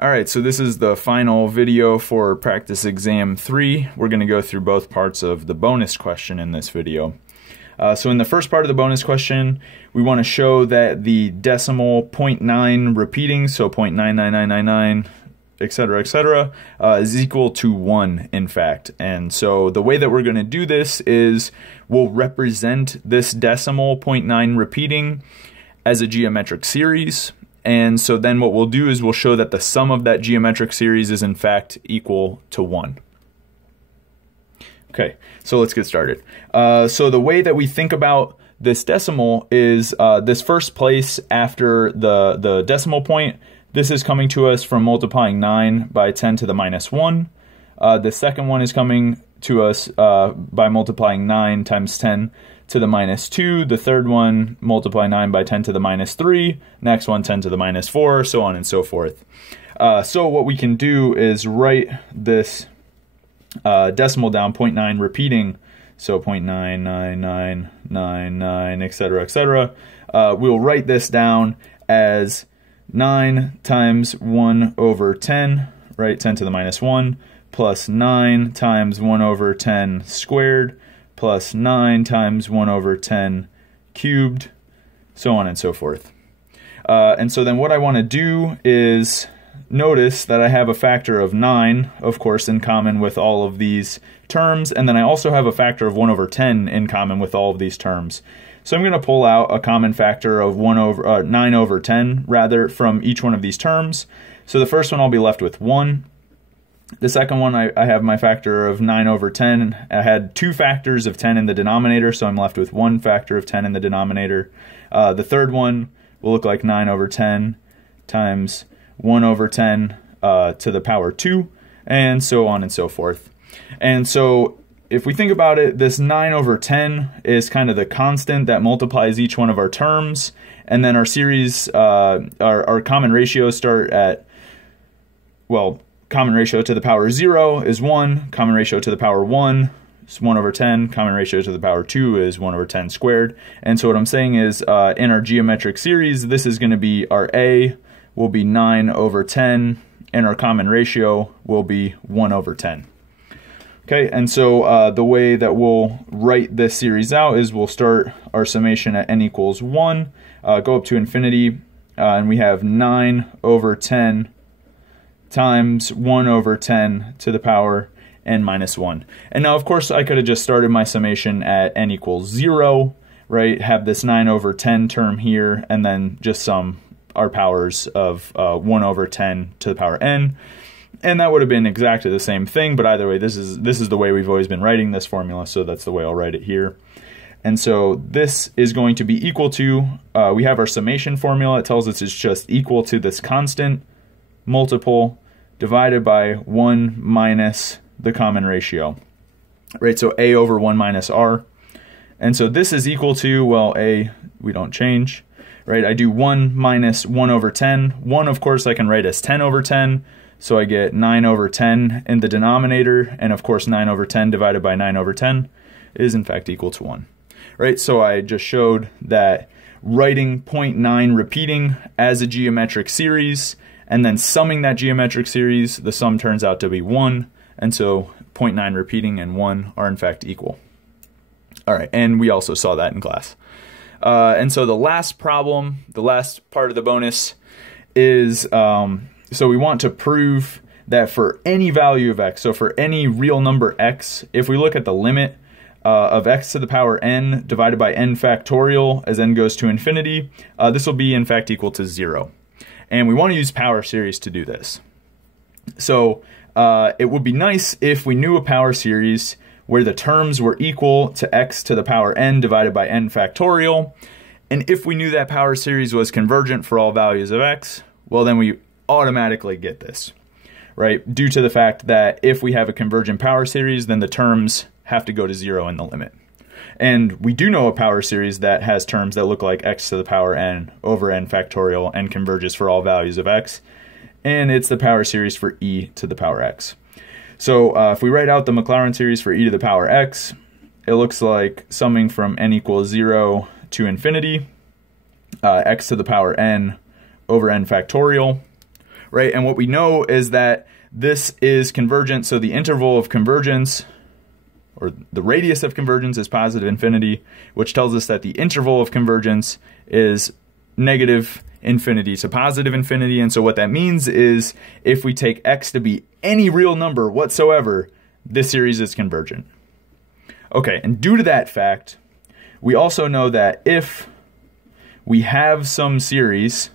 Alright, so this is the final video for practice exam 3. We're going to go through both parts of the bonus question in this video. So in the first part of the bonus question, we want to show that the decimal 0.9 repeating, so 0.99999, etc., is equal to 1, in fact. And so the way that we're going to do this is we'll represent this decimal 0.9 repeating as a geometric series. And so then what we'll do is we'll show that the sum of that geometric series is in fact equal to 1. Okay, so let's get started. So the way that we think about this decimal is this first place after the decimal point. This is coming to us from multiplying 9 by 10 to the minus 1. The second one is coming to us by multiplying 9 times 10 to the minus 2. The third one, multiply 9 by 10 to the minus 3. Next one, 10 to the minus 4, so on and so forth. So what we can do is write this decimal down, 0.9 repeating, so 0.99999, etc., we'll write this down as 9 times 1 over 10, right, 10 to the minus 1, plus 9 times 1 over 10 squared, plus 9 times 1 over 10 cubed, so on and so forth. And so then what I want to do is notice that I have a factor of 9, of course, in common with all of these terms, and then I also have a factor of 1 over 10 in common with all of these terms. So I'm going to pull out a common factor of 9 over 10, rather, from each one of these terms. So the first one I'll be left with 1. The second one, I have my factor of 9 over 10. I had 2 factors of 10 in the denominator, so I'm left with 1 factor of 10 in the denominator. The third one will look like 9 over 10 times 1 over 10 to the power 2, and so on and so forth. And so if we think about it, this 9 over 10 is kind of the constant that multiplies each one of our terms, and then our series, our common ratios start at, well, common ratio to the power 0 is 1, common ratio to the power 1 is 1 over 10, common ratio to the power 2 is 1 over 10 squared. And so what I'm saying is in our geometric series, this is going to be our A will be 9 over 10, and our common ratio will be 1 over 10. Okay, and so the way that we'll write this series out is we'll start our summation at n equals 1, go up to infinity, and we have 9 over 10 times 1 over 10 to the power n minus 1. And now, of course, I could have just started my summation at n equals 0, right? Have this 9 over 10 term here, and then just sum our powers of 1 over 10 to the power n. And that would have been exactly the same thing, but either way, this is the way we've always been writing this formula, so that's the way I'll write it here. And so this is going to be equal to, we have our summation formula. It tells us it's just equal to this constant multiple divided by 1 minus the common ratio, right? So A over 1 minus R. And so this is equal to, well, A, we don't change, right? I do 1 minus 1 over 10. 1, of course, I can write as 10 over 10. So I get 9 over 10 in the denominator. And of course, 9 over 10 divided by 9 over 10 is in fact equal to 1, right? So I just showed that writing 0.9 repeating as a geometric series and then summing that geometric series, the sum turns out to be 1. And so 0.9 repeating and 1 are in fact equal. All right, and we also saw that in class. And so the last problem, the last part of the bonus is, so we want to prove that for any value of x, so for any real number x, if we look at the limit of x to the power n divided by n factorial as n goes to infinity, this will be in fact equal to 0. And we want to use power series to do this. So it would be nice if we knew a power series where the terms were equal to x to the power n divided by n factorial. And if we knew that power series was convergent for all values of x, well, then we automatically get this, right? Due to the fact that if we have a convergent power series, then the terms have to go to 0 in the limit. And we do know a power series that has terms that look like x to the power n over n factorial and converges for all values of x. And it's the power series for e to the power x. So if we write out the Maclaurin series for e to the power x, it looks like summing from n equals 0 to infinity, x to the power n over n factorial, right? And what we know is that this is convergent, so the interval of convergence, or the radius of convergence, is positive infinity, which tells us that the interval of convergence is negative infinity to positive infinity. And so what that means is if we take x to be any real number whatsoever, this series is convergent. Okay, and due to that fact, we also know that if we have some series,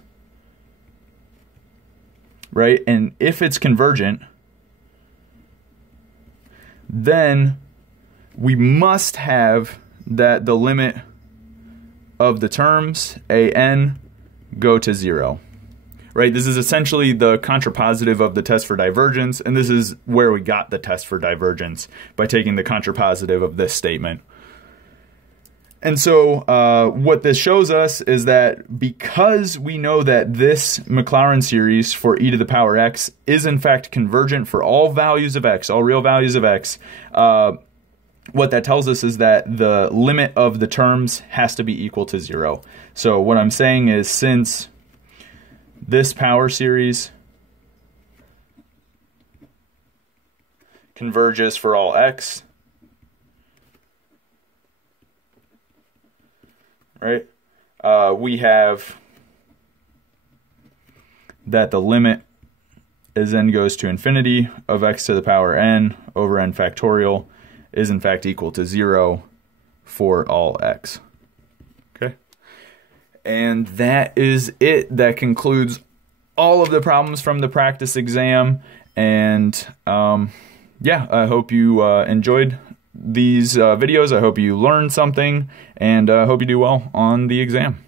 right, and if it's convergent, then we must have that the limit of the terms an go to 0. Right? This is essentially the contrapositive of the test for divergence, and this is where we got the test for divergence, by taking the contrapositive of this statement. And so what this shows us is that because we know that this Maclaurin series for e to the power x is in fact convergent for all values of x, all real values of x, what that tells us is that the limit of the terms has to be equal to 0. So what I'm saying is, since this power series converges for all x, right, we have that the limit as n goes to infinity of x to the power n over n factorial is in fact equal to 0 for all x. Okay? And that is it. That concludes all of the problems from the practice exam. And yeah, I hope you enjoyed these videos. I hope you learned something, and I hope you do well on the exam.